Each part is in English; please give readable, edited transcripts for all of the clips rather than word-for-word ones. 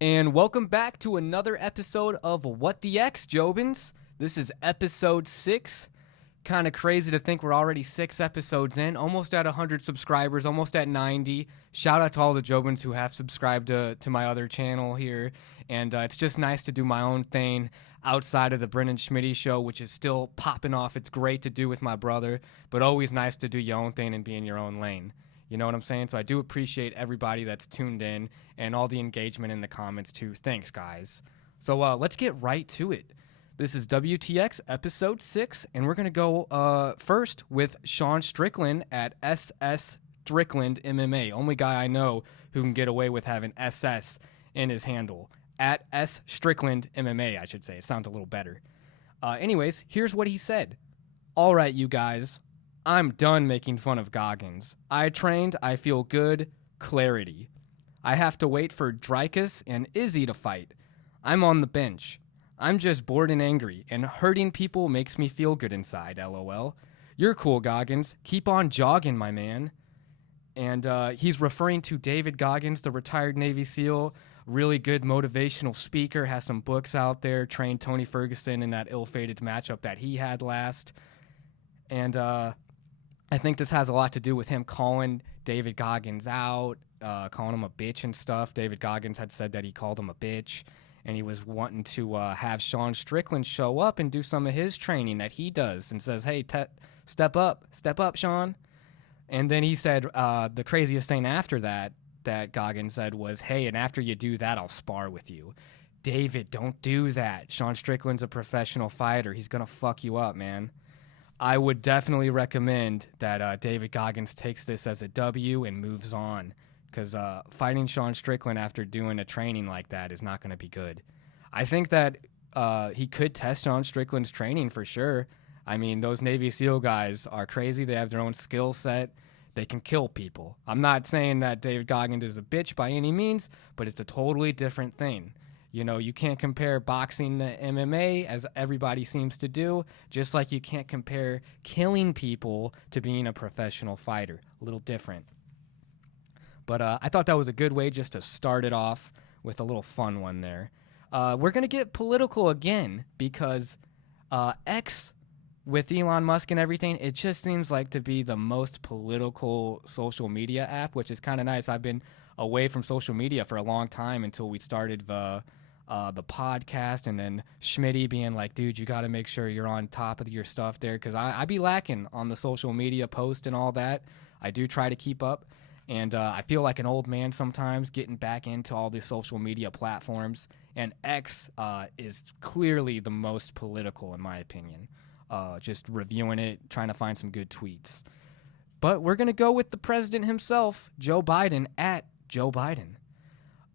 And welcome back to another episode of What the X, Jobins. This is episode 6. Kind of crazy to think we're already 6 episodes in, almost at 100 subscribers, almost at 90. Shout out to all the Jobins who have subscribed to my other channel here. And it's just nice to do my own thing outside of the Brennan Schmitty show, which is still popping off. It's great to do with my brother, but always nice to do your own thing and be in your own lane. You know what I'm saying? So I do appreciate everybody that's tuned in and all the engagement in the comments too. Thanks, guys. So let's get right to it. This is WTX episode 6, and we're going to go first with Sean Strickland at SS Strickland MMA. Only guy I know who can get away with having SS in his handle. At S Strickland MMA, I should say. It sounds a little better. Anyways, here's what he said. All right, you guys. I'm done making fun of Goggins. I trained, I feel good, clarity. I have to wait for Dreykus and Izzy to fight. I'm on the bench. I'm just bored and angry, and hurting people makes me feel good inside, lol. You're cool, Goggins. Keep on jogging, my man. And he's referring to David Goggins, the retired Navy SEAL, really good motivational speaker, has some books out there, trained Tony Ferguson in that ill-fated matchup that he had last. And I think this has a lot to do with him calling David Goggins out, calling him a bitch and stuff. David Goggins had said that he called him a bitch, and he was wanting to have Sean Strickland show up and do some of his training that he does and says, hey, step up, Sean. And then he said the craziest thing after that Goggins said was, hey, and after you do that, I'll spar with you. David, don't do that. Sean Strickland's a professional fighter. He's going to fuck you up, man. I would definitely recommend that David Goggins takes this as a W and moves on, because fighting Sean Strickland after doing a training like that is not going to be good. I think that he could test Sean Strickland's training for sure. I mean, those Navy SEAL guys are crazy. They have their own skill set. They can kill people. I'm not saying that David Goggins is a bitch by any means, but it's a totally different thing. You know, you can't compare boxing to MMA, as everybody seems to do, just like you can't compare killing people to being a professional fighter. A little different. But I thought that was a good way just to start it off with a little fun one there. We're going to get political again because X, with Elon Musk and everything, it just seems like to be the most political social media app, which is kind of nice. I've been away from social media for a long time until we started the podcast, and then Schmitty being like, dude, you got to make sure you're on top of your stuff there, because I be lacking on the social media post and all that. I do try to keep up, and I feel like an old man sometimes getting back into all these social media platforms, and X is clearly the most political in my opinion. Just reviewing it, trying to find some good tweets. But we're going to go with the president himself, Joe Biden, at Joe Biden.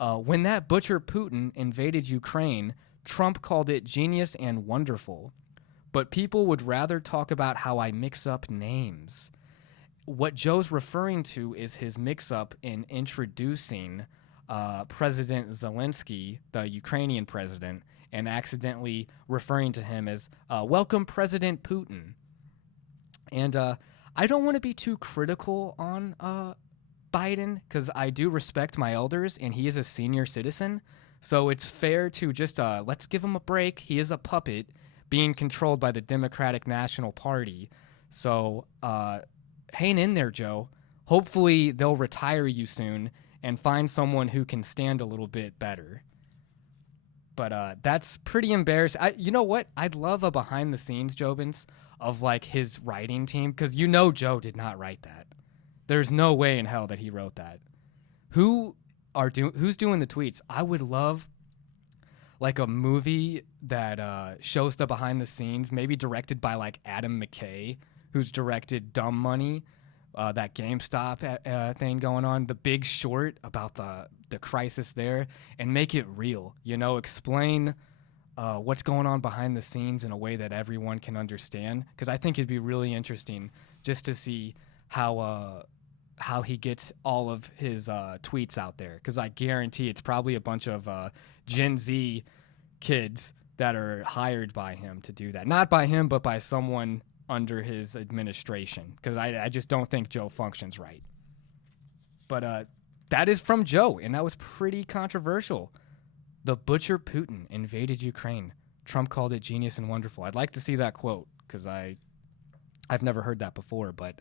When that butcher Putin invaded Ukraine, Trump called it genius and wonderful. But people would rather talk about how I mix up names. What Joe's referring to is his mix-up in introducing President Zelensky, the Ukrainian president, and accidentally referring to him as welcome President Putin. And I don't want to be too critical on Biden, because I do respect my elders, and he is a senior citizen. So it's fair to just let's give him a break. He is a puppet being controlled by the Democratic National Party. So hang in there, Joe. Hopefully they'll retire you soon and find someone who can stand a little bit better. But that's pretty embarrassing. You know what? I'd love a behind the scenes, Jobins, of like his writing team, because you know Joe did not write that. There's no way in hell that he wrote that. Who's doing the tweets? I would love like a movie that shows the behind the scenes, maybe directed by like Adam McKay, who's directed Dumb Money, that GameStop thing going on, The Big Short, about the crisis there, and make it real. You know, explain what's going on behind the scenes in a way that everyone can understand. Because I think it'd be really interesting just to see how he gets all of his tweets out there. Because I guarantee it's probably a bunch of Gen Z kids that are hired by him to do that. Not by him, but by someone under his administration, because I just don't think Joe functions right. But that is from Joe, and that was pretty controversial. The butcher Putin invaded Ukraine. Trump called it genius and wonderful. I'd like to see that quote because I've never heard that before. But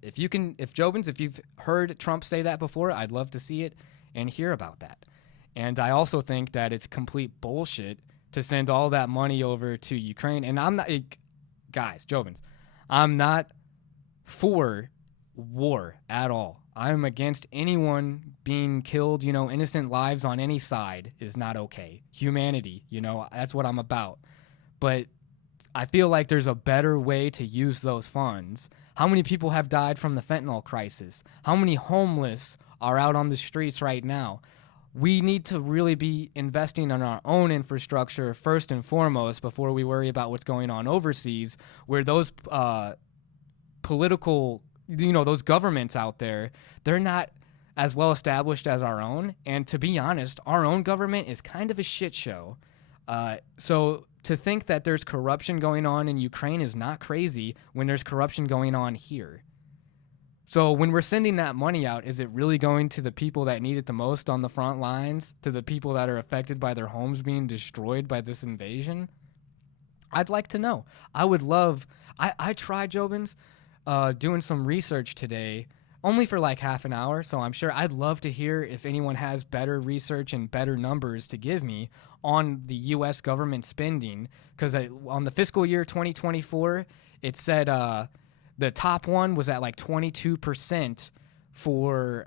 if Jobins, if you've heard Trump say that before, I'd love to see it and hear about that. And I also think that it's complete bullshit to send all that money over to Ukraine. And I'm not, guys, Jobins, I'm not for war at all. I'm against anyone being killed. Innocent lives on any side is not okay. Humanity, that's what I'm about. But I feel like there's a better way to use those funds. How many people have died from the fentanyl crisis? How many homeless are out on the streets right now? We need to really be investing in our own infrastructure first and foremost before we worry about what's going on overseas, where those political, those governments out there, they're not as well established as our own. And to be honest, our own government is kind of a shit show. So to think that there's corruption going on in Ukraine is not crazy when there's corruption going on here. So when we're sending that money out, is it really going to the people that need it the most on the front lines, to the people that are affected by their homes being destroyed by this invasion? I'd like to know. I would love, I tried, Jobins, doing some research today, only for like half an hour, so I'm sure I'd love to hear if anyone has better research and better numbers to give me on the U.S. government spending, because on the fiscal year 2024, it said the top one was at like 22% for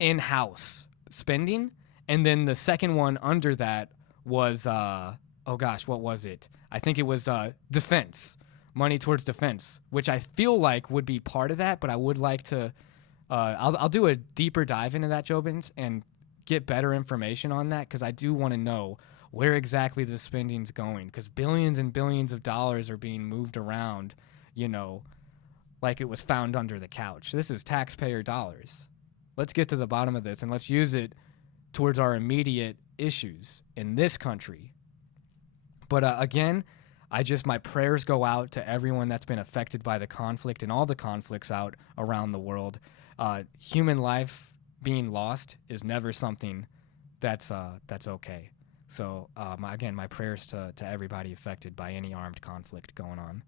in-house spending, and then the second one under that was, what was it? I think it was defense. Money towards defense, which I feel like would be part of that, but I would like to, I'll do a deeper dive into that, Jobins, and get better information on that, because I do want to know where exactly the spending's going, because billions and billions of dollars are being moved around, like it was found under the couch. This is taxpayer dollars. Let's get to the bottom of this, and let's use it towards our immediate issues in this country. But again, my prayers go out to everyone that's been affected by the conflict and all the conflicts out around the world. Human life being lost is never something that's okay. So my prayers to everybody affected by any armed conflict going on.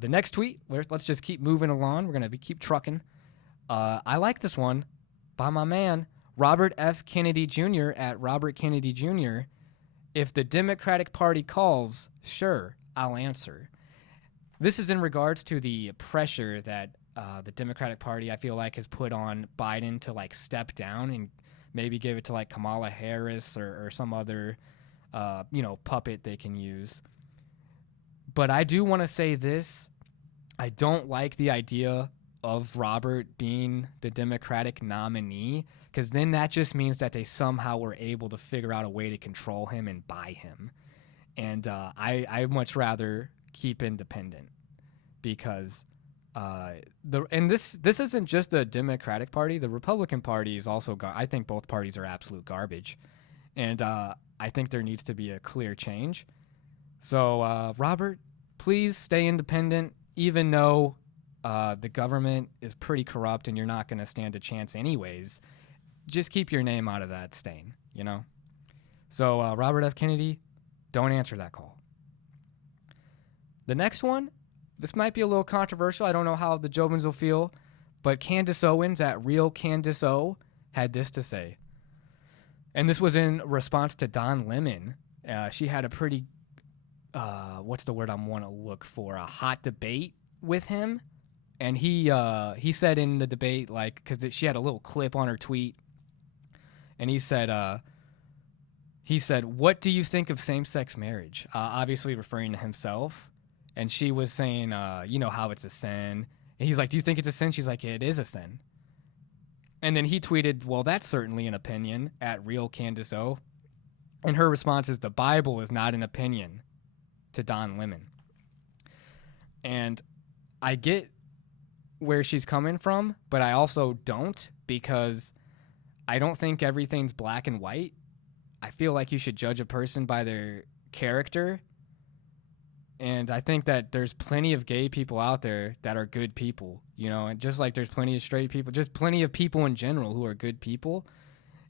The next tweet, let's just keep moving along. We're going to keep trucking. I like this one by my man, Robert F. Kennedy Jr. at Robert Kennedy Jr. If the Democratic Party calls, sure, I'll answer. This is in regards to the pressure that the Democratic Party, I feel like, has put on Biden to like step down and maybe give it to like Kamala Harris or some other, puppet they can use. But I do want to say this. I don't like the idea of Robert being the Democratic nominee, because then that just means that they somehow were able to figure out a way to control him and buy him. And I much rather keep independent, because this isn't just the Democratic Party. The Republican Party is also I think both parties are absolute garbage, and I think there needs to be a clear change. So Robert, please stay independent, even though the government is pretty corrupt and you're not going to stand a chance anyways. Just keep your name out of that stain, So Robert F. Kennedy, don't answer that call. The next one, this might be a little controversial. I don't know how the Jobins will feel, but Candace Owens at Real Candace O had this to say. And this was in response to Don Lemon. She had a pretty, what's the word I want to look for? A hot debate with him. And he said in the debate, like, because she had a little clip on her tweet, and he said, what do you think of same-sex marriage? Obviously referring to himself. And she was saying, how it's a sin. And he's like, do you think it's a sin? She's like, it is a sin. And then he tweeted, well, that's certainly an opinion, at Real Candace O. And her response is, the Bible is not an opinion, to Don Lemon. And I get where she's coming from, but I also don't, because I don't think everything's black and white. I feel like you should judge a person by their character. And I think that there's plenty of gay people out there that are good people, and just like there's plenty of straight people, just plenty of people in general who are good people.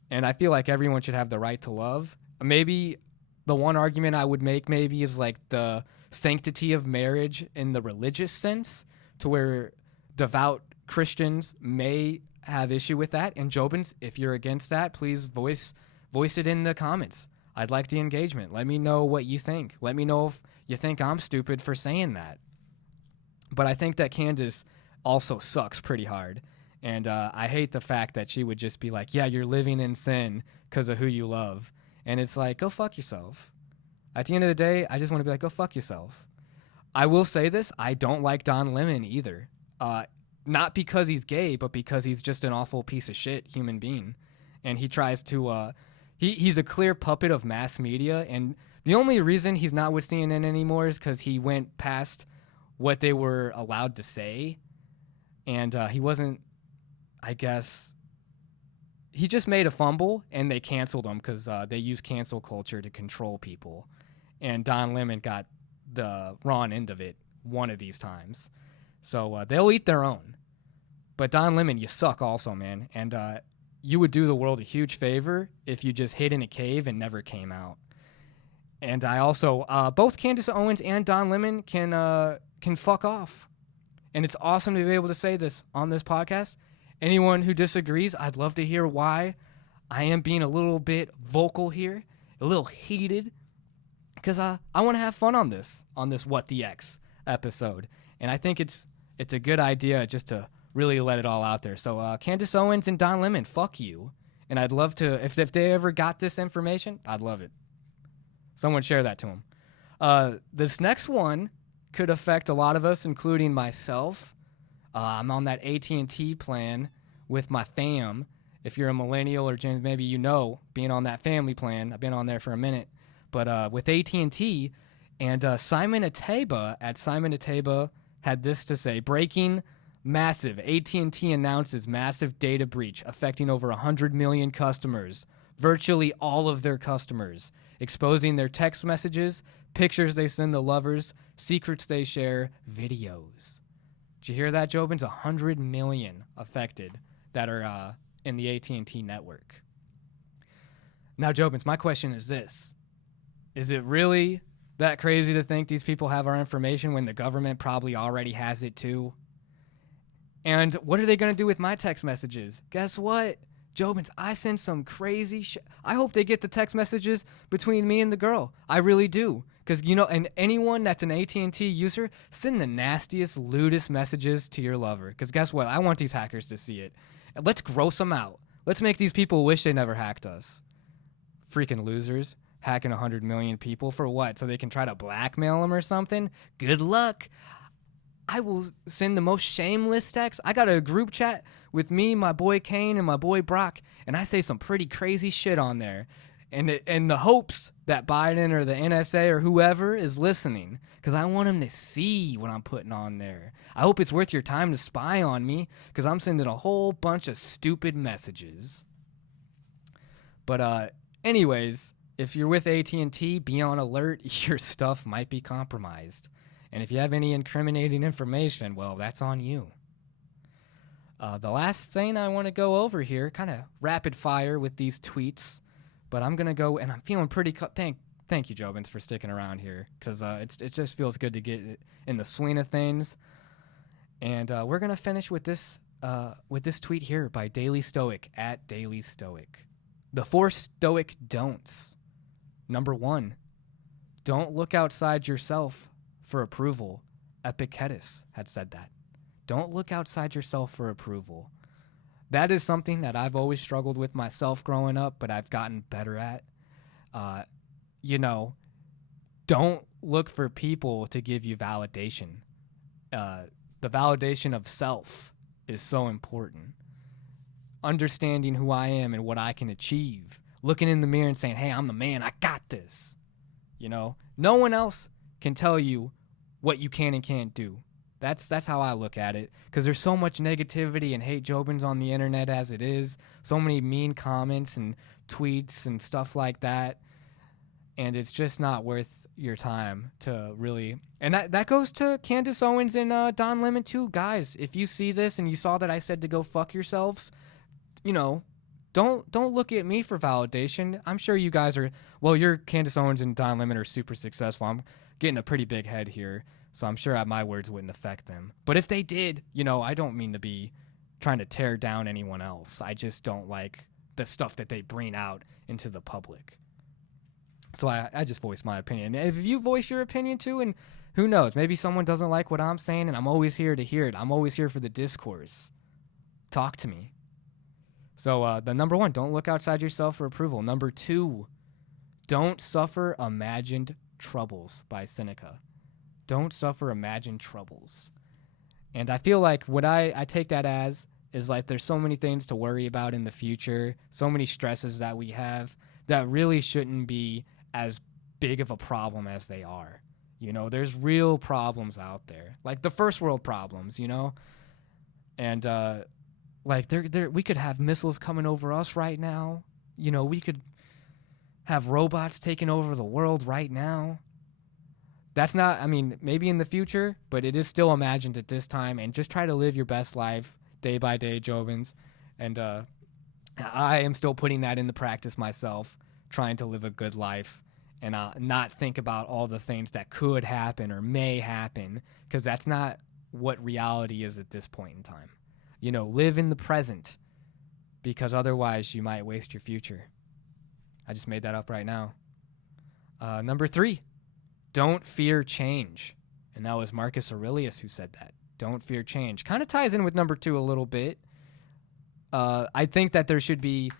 And I feel like everyone should have the right to love. Maybe the one argument I would make maybe is like the sanctity of marriage in the religious sense, to where devout Christians may have issue with that. And Jobins, if you're against that, please voice it in the comments. I'd like the engagement. Let me know what you think. Let me know if you think I'm stupid for saying that. But I think that Candace also sucks pretty hard. And I hate the fact that she would just be like, yeah, you're living in sin because of who you love. And it's like, go fuck yourself. At the end of the day, I just want to be like, go fuck yourself. I will say this. I don't like Don Lemon either. Not because he's gay, but because he's just an awful piece of shit human being. And he tries to... He's a clear puppet of mass media. And the only reason he's not with CNN anymore is because he went past what they were allowed to say. And he wasn't... I guess he just made a fumble and they canceled him because they use cancel culture to control people. And Don Lemon got the wrong end of it one of these times. So they'll eat their own. But Don Lemon, you suck also, man. And you would do the world a huge favor if you just hid in a cave and never came out. And I also, both Candace Owens and Don Lemon can fuck off. And it's awesome to be able to say this on this podcast. Anyone who disagrees, I'd love to hear why. I am being a little bit vocal here, a little heated, because I want to have fun on this What the X episode. And I think it's a good idea just to really let it all out there. So Candace Owens and Don Lemon, fuck you. And I'd love to, if they ever got this information, I'd love it. Someone share that to them. This next one could affect a lot of us, including myself. I'm on that AT&T plan with my fam. If you're a millennial or Gen, maybe you know, being on that family plan. I've been on there for a minute. But with AT&T, and Simon Ateba at Simon Ateba had this to say: breaking massive. AT&T announces massive data breach affecting over 100 million customers, virtually all of their customers, exposing their text messages, pictures they send to lovers, secrets they share, videos. Did you hear that, Jobins? 100 million affected that are in the AT&T network. Now, Jobins, my question is this. Is it really that crazy to think these people have our information when the government probably already has it too? And what are they going to do with my text messages? Guess what, Jobins? I send some crazy shit. I hope they get the text messages between me and the girl. I really do. Because, you know, and anyone that's an AT&T user, send the nastiest, lewdest messages to your lover. Because guess what? I want these hackers to see it. And let's gross them out. Let's make these people wish they never hacked us. Freaking losers. Hacking 100 million people for what? So they can try to blackmail them or something? Good luck. I will send the most shameless text. I got a group chat with me, my boy Kane, and my boy Brock, and I say some pretty crazy shit on there. And the hopes that Biden or the NSA or whoever is listening, because I want them to see what I'm putting on there. I hope it's worth your time to spy on me, because I'm sending a whole bunch of stupid messages. But anyways, if you're with AT&T, be on alert. Your stuff might be compromised. And if you have any incriminating information, well, that's on you. The last thing I want to go over here, kind of rapid fire with these tweets, but I'm going to go, and I'm feeling pretty... Thank you, Jobins, for sticking around here, because it just feels good to get in the swing of things. And we're going to finish with this tweet here by Daily Stoic, at Daily Stoic. The 4 Stoic don'ts. Number 1, don't look outside yourself for approval. Epictetus had said that. Don't look outside yourself for approval. That is something that I've always struggled with myself growing up, but I've gotten better at. Don't look for people to give you validation. The validation of self is so important. Understanding who I am and what I can achieve. Looking in the mirror and saying, hey, I'm the man. I got this. You know, no one else can tell you what you can and can't do. That's how I look at it, because there's so much negativity and hate Jobins on the internet as it is. So many mean comments and tweets and stuff like that. And it's just not worth your time to really... And that goes to Candace Owens and Don Lemon too. Guys, if you see this and you saw that I said to go fuck yourselves, don't look at me for validation. I'm sure you guys are, well, you're Candace Owens and Don Lemon are super successful. I'm getting a pretty big head here, so I'm sure my words wouldn't affect them. But if they did, I don't mean to be trying to tear down anyone else. I just don't like the stuff that they bring out into the public. So I just voice my opinion. If you voice your opinion too, and who knows, maybe someone doesn't like what I'm saying, and I'm always here to hear it. I'm always here for the discourse. Talk to me. So the number 1, don't look outside yourself for approval. Number 2, don't suffer imagined troubles by Seneca. Don't suffer imagined troubles. And I feel like what I take that as is like there's so many things to worry about in the future, so many stresses that we have that really shouldn't be as big of a problem as they are. There's real problems out there, like the first world problems, and like we could have missiles coming over us right now. We could have robots taking over the world right now. That's not, maybe in the future, but it is still imagined at this time. And just try to live your best life day by day, Jovins. And I am still putting that into practice myself, trying to live a good life and not think about all the things that could happen or may happen, because that's not what reality is at this point in time. Live in the present, because otherwise you might waste your future. I just made that up right now. Number 3, don't fear change. And that was Marcus Aurelius who said that. Don't fear change. Kind of ties in with number 2 a little bit. I think that there should be,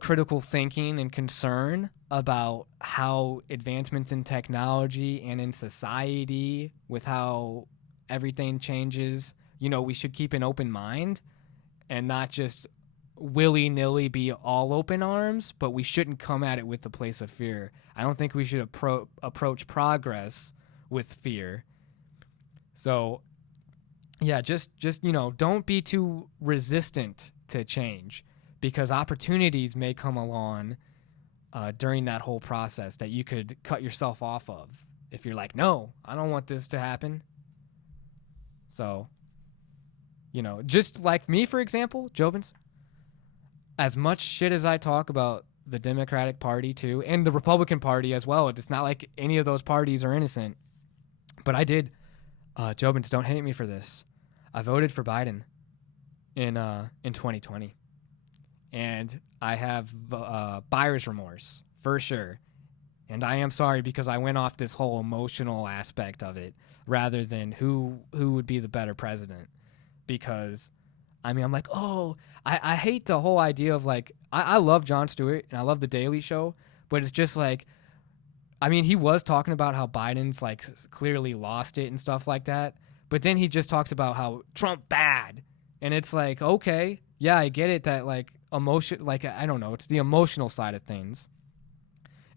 critical thinking and concern about how advancements in technology and in society, with how everything changes, we should keep an open mind and not just willy-nilly be all open arms, but we shouldn't come at it with a place of fear. I don't think we should approach progress with fear. So, yeah, just don't be too resistant to change, because opportunities may come along during that whole process that you could cut yourself off of if you're like, no, I don't want this to happen. So, just like me, for example, Jobins, as much shit as I talk about the Democratic Party too, and the Republican Party as well, it's not like any of those parties are innocent. But I did, Jobins, don't hate me for this, I voted for Biden in 2020. And I have buyer's remorse, for sure. And I am sorry, because I went off this whole emotional aspect of it rather than who would be the better president. Because, I'm like, I hate the whole idea of like, I love Jon Stewart and I love The Daily Show, but it's just like, he was talking about how Biden's like clearly lost it and stuff like that. But then he just talks about how Trump bad. And it's like, okay, yeah, I get it that like emotion, like, I don't know, it's the emotional side of things.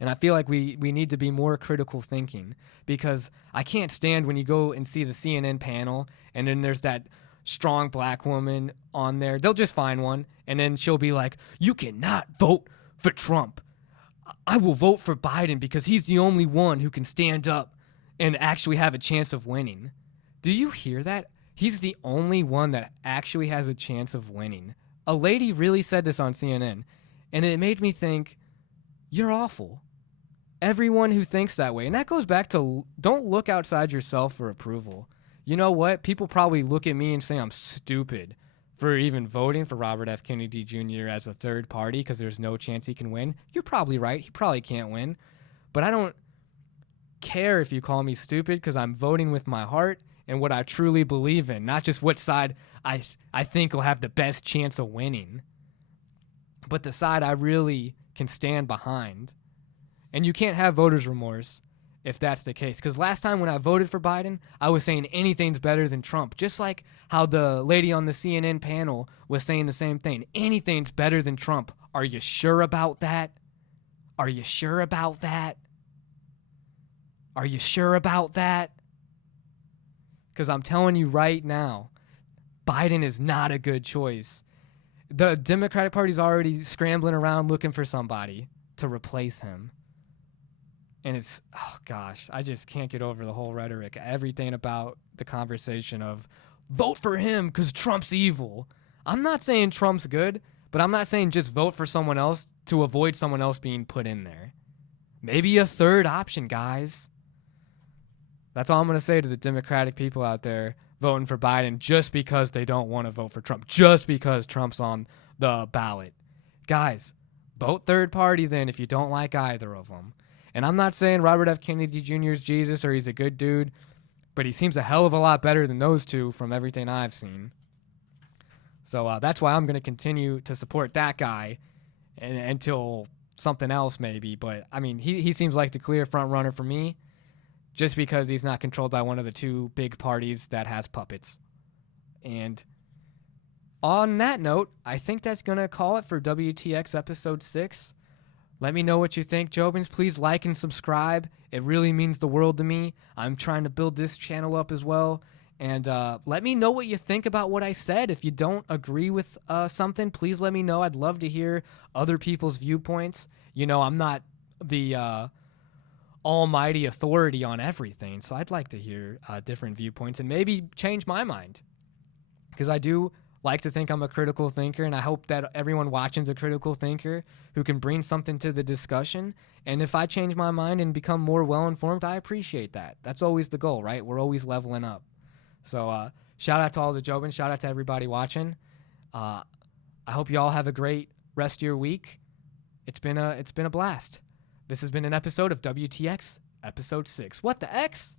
And I feel like we need to be more critical thinking, because I can't stand when you go and see the CNN panel and then there's that strong black woman on there. They'll just find one and then she'll be like, you cannot vote for Trump. I will vote for Biden because he's the only one who can stand up and actually have a chance of winning. Do you hear that? He's the only one that actually has a chance of winning. A lady really said this on CNN, and it made me think, you're awful. Everyone who thinks that way. And that goes back to, don't look outside yourself for approval. You know what? People probably look at me and say I'm stupid for even voting for Robert F. Kennedy Jr. as a third party because there's no chance he can win. You're probably right. He probably can't win. But I don't care if you call me stupid, because I'm voting with my heart and what I truly believe in, not just what side I think will have the best chance of winning, but the side I really can stand behind. And you can't have voter's remorse if that's the case. Because last time when I voted for Biden, I was saying anything's better than Trump. Just like how the lady on the CNN panel was saying the same thing. Anything's better than Trump. Are you sure about that? Are you sure about that? Are you sure about that? Because I'm telling you right now, Biden is not a good choice. The Democratic Party's already scrambling around looking for somebody to replace him. And it's, oh gosh, I just can't get over the whole rhetoric. Everything about the conversation of vote for him because Trump's evil. I'm not saying Trump's good, but I'm not saying just vote for someone else to avoid someone else being put in there. Maybe a third option, guys. That's all I'm going to say to the Democratic people out there voting for Biden just because they don't want to vote for Trump, just because Trump's on the ballot. Guys, vote third party then if you don't like either of them. And I'm not saying Robert F. Kennedy Jr. is Jesus or he's a good dude, but he seems a hell of a lot better than those two from everything I've seen. So that's why I'm going to continue to support that guy until something else maybe. But, I mean, he seems like the clear front runner for me just because he's not controlled by one of the two big parties that has puppets. And on that note, I think that's going to call it for WTX Episode 6. Let me know what you think, Jobins. Please like and subscribe. It really means the world to me. I'm trying to build this channel up as well. And let me know what you think about what I said. If you don't agree with something, please let me know. I'd love to hear other people's viewpoints. You know, I'm not the almighty authority on everything, so I'd like to hear different viewpoints and maybe change my mind. Because I do like to think I'm a critical thinker, and I hope that everyone watching is a critical thinker who can bring something to the discussion. And if I change my mind and become more well-informed, I appreciate that. That's always the goal, right? We're always leveling up. So shout out to all the Jobins. Shout out to everybody watching. I hope you all have a great rest of your week. It's been a blast. This has been an episode of WTX, Episode 6. What the X?